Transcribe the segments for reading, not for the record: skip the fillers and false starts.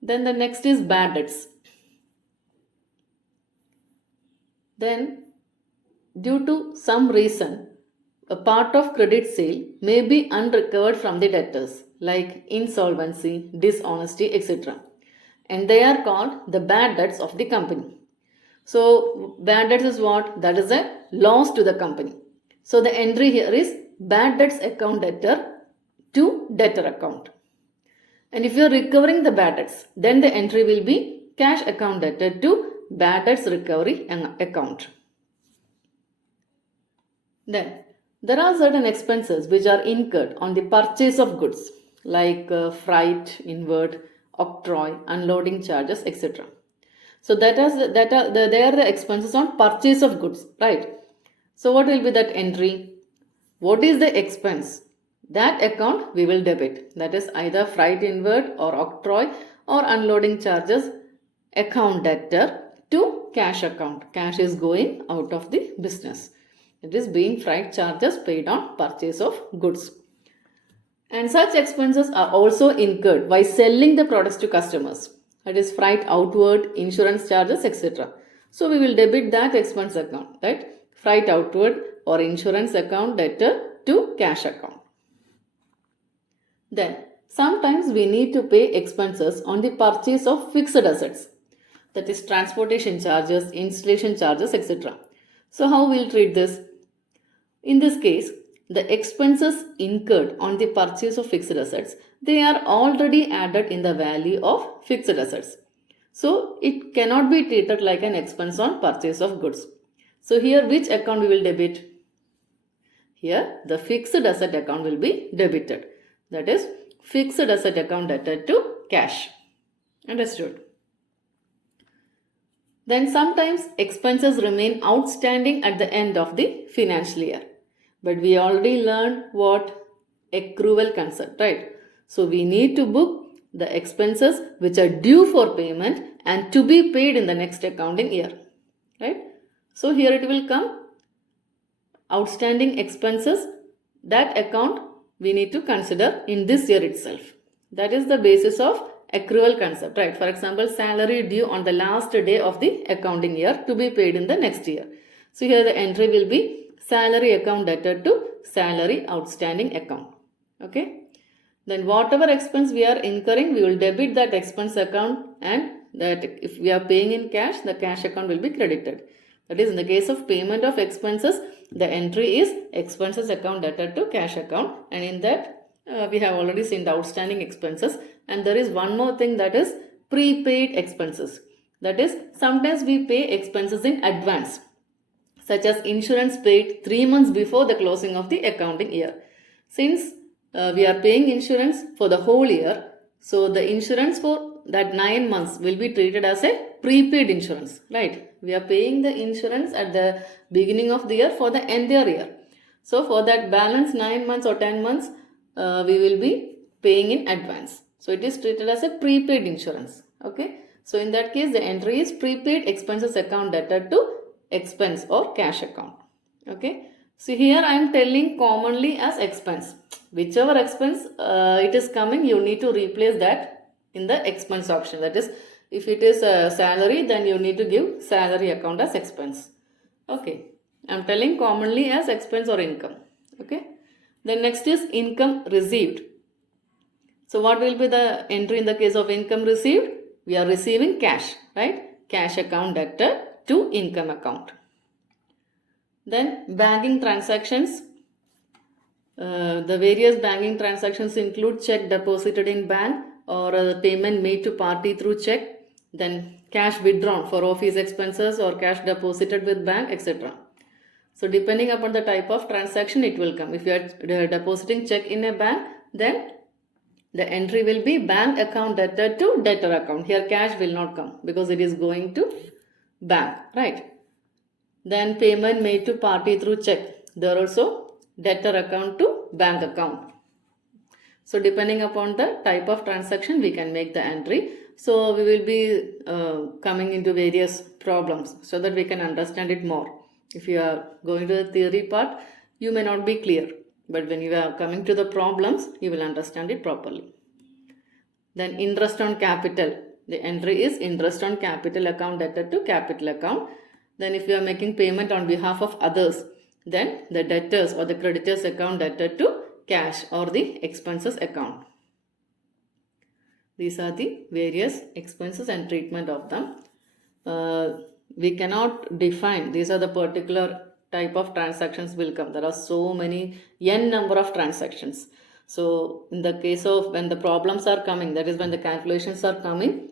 Then the next is bad debts. Then, due to some reason, a part of credit sale may be unrecovered from the debtors, like insolvency, dishonesty, etc. And they are called the bad debts of the company. So, bad debts is what? That is a loss to the company. So, the entry here is bad debts account debtor to debtor account. And if you are recovering the bad debts, then the entry will be cash account debtor to bad debts recovery account. Then there are certain expenses which are incurred on the purchase of goods like freight, inward, octroi, unloading charges, etc. So they are the expenses on purchase of goods, right? So what will be that entry? What is the expense? That account we will debit. That is either freight inward or octroi or unloading charges account debtor to cash account. Cash is going out of the business. It is being freight charges paid on purchase of goods. And such expenses are also incurred while selling the products to customers. That is freight outward, insurance charges, etc. So we will debit that expense account, right? Freight outward or insurance account debtor to cash account. Then sometimes we need to pay expenses on the purchase of fixed assets. That is transportation charges, installation charges, etc. So how we will treat this? In this case, the expenses incurred on the purchase of fixed assets, they are already added in the value of fixed assets. So it cannot be treated like an expense on purchase of goods. So here which account we will debit? Here the fixed asset account will be debited. That is fixed asset account debtor to cash. Understood? Then sometimes expenses remain outstanding at the end of the financial year. But we already learned what accrual concept, right? So we need to book the expenses which are due for payment and to be paid in the next accounting year, right? So here it will come outstanding expenses. That account we need to consider in this year itself. That is the basis of accrual concept, right? For example, salary due on the last day of the accounting year to be paid in the next year. So here the entry will be salary account debtor to salary outstanding account. Okay. Then whatever expense we are incurring, we will debit that expense account, and that if we are paying in cash, the cash account will be credited. That is, in the case of payment of expenses, the entry is expenses account debtor to cash account, and in that we have already seen the outstanding expenses. And there is one more thing, that is prepaid expenses. That is, sometimes we pay expenses in advance, such as insurance paid 3 months before the closing of the accounting year. Since we are paying insurance for the whole year, so the insurance for that 9 months will be treated as a prepaid insurance, right? We are paying the insurance at the beginning of the year for the entire year. So for that balance 9 months or 10 months, we will be paying in advance. So it is treated as a prepaid insurance. Okay. So in that case, the entry is prepaid expenses account debtor to expense or cash account. Okay. So here I am telling commonly as expense. Whichever expense it is coming, you need to replace that in the expense option. That is, if it is a salary, then you need to give salary account as expense. Okay. I am telling commonly as expense or income. Okay. Then next is income received. So what will be the entry in the case of income received? We are receiving cash, right? Cash account debtor to income account. Then banking transactions. The various banking transactions include check deposited in bank or payment made to party through check. Then cash withdrawn for office expenses or cash deposited with bank, etc. So depending upon the type of transaction, it will come. If you are depositing check in a bank, then the entry will be bank account debtor to debtor account. Here cash will not come because it is going to bank, right? Then payment made to party through check. There also debtor account to bank account. So depending upon the type of transaction, we can make the entry. So we will be coming into various problems so that we can understand it more. If you are going to the theory part, you may not be clear. But when you are coming to the problems, you will understand it properly. Then interest on capital. The entry is interest on capital account debtor to capital account. Then if you are making payment on behalf of others, then the debtors or the creditors account debtor to cash or the expenses account. These are the various expenses and treatment of them. We cannot define, these are the particular type of transactions will come. There are so many, n number of transactions. So in the case of when the problems are coming, that is when the calculations are coming,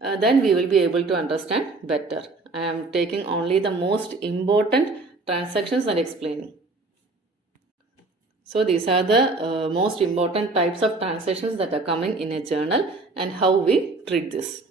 then we will be able to understand better. I am taking only the most important transactions and explaining. So these are the most important types of transactions that are coming in a journal and how we treat this.